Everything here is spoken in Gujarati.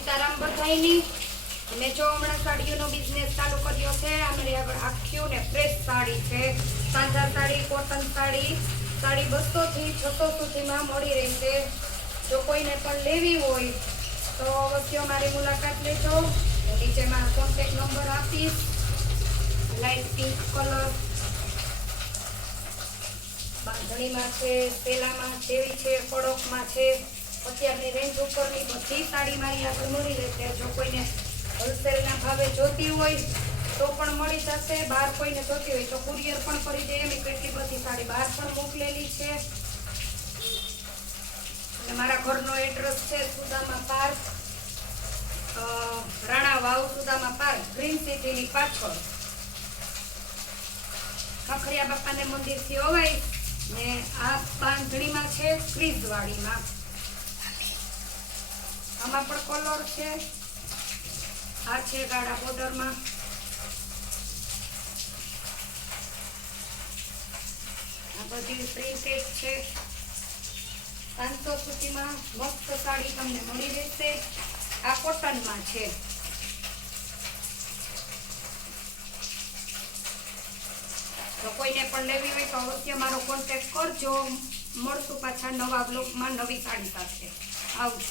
સીતારામ બધાયની મેં જો હમણાં સાડીઓનો બિઝનેસ ચાલુ કર્યો છે. અમારી આગળ આખી ને ફ્રેશ સાડી છે. સાંજા સાડી, કોટન સાડી 200 થી 600 સુધીમાં મળી રહેશે. જો કોઈને પણ લેવી હોય તો અવશ્ય મારી મુલાકાત લેજો. નીચે મારો કોન્ટેક્ટ નંબર આપીશ. લાઇટ પિંક કલર બાંધણીમાં છે, પેલામાં જેવી છે, કડકમાં છે. અત્યારની રેન્જ ઉપરની બધી સાડી મારી આગળ મળી રહેશે. જો કોઈને હોલસેલના ભાવે જોતી હોય તો પણ મળી જશે. બહાર કોઈને જોતી હોય તો કુરિયર પણ કરી દે. મેં કેટલી બધી સાડી બહાર પણ મોકલેલી છે. અને મારા ઘરનો એડ્રેસ છે સુદામા પાર્ક, રાણા વાવ સુદામા પાર્ક, ગ્રીન સિટીની પાછળ. ખખરિયા બાપાને મંદિરથી અવાય ને આ બાંધણીમાં છે ક્રીઝવાળીમાં. આમાં પણ કલર છે. આ છે ગાળા બોર્ડરમાં. આ બધી પ્રિન્ટેડ છે. 500 સુધીમાં મસ્ત સાડી તમને મળી રહેશે. આ કોટનમાં છે. તો કોઈને પણ લેવી હોય તો અવશ્ય મારો કોન્ટેક્ટ કરજો. મળશું પાછા નવા બ્લોગમાં નવી સાડી સાથે. આવજો.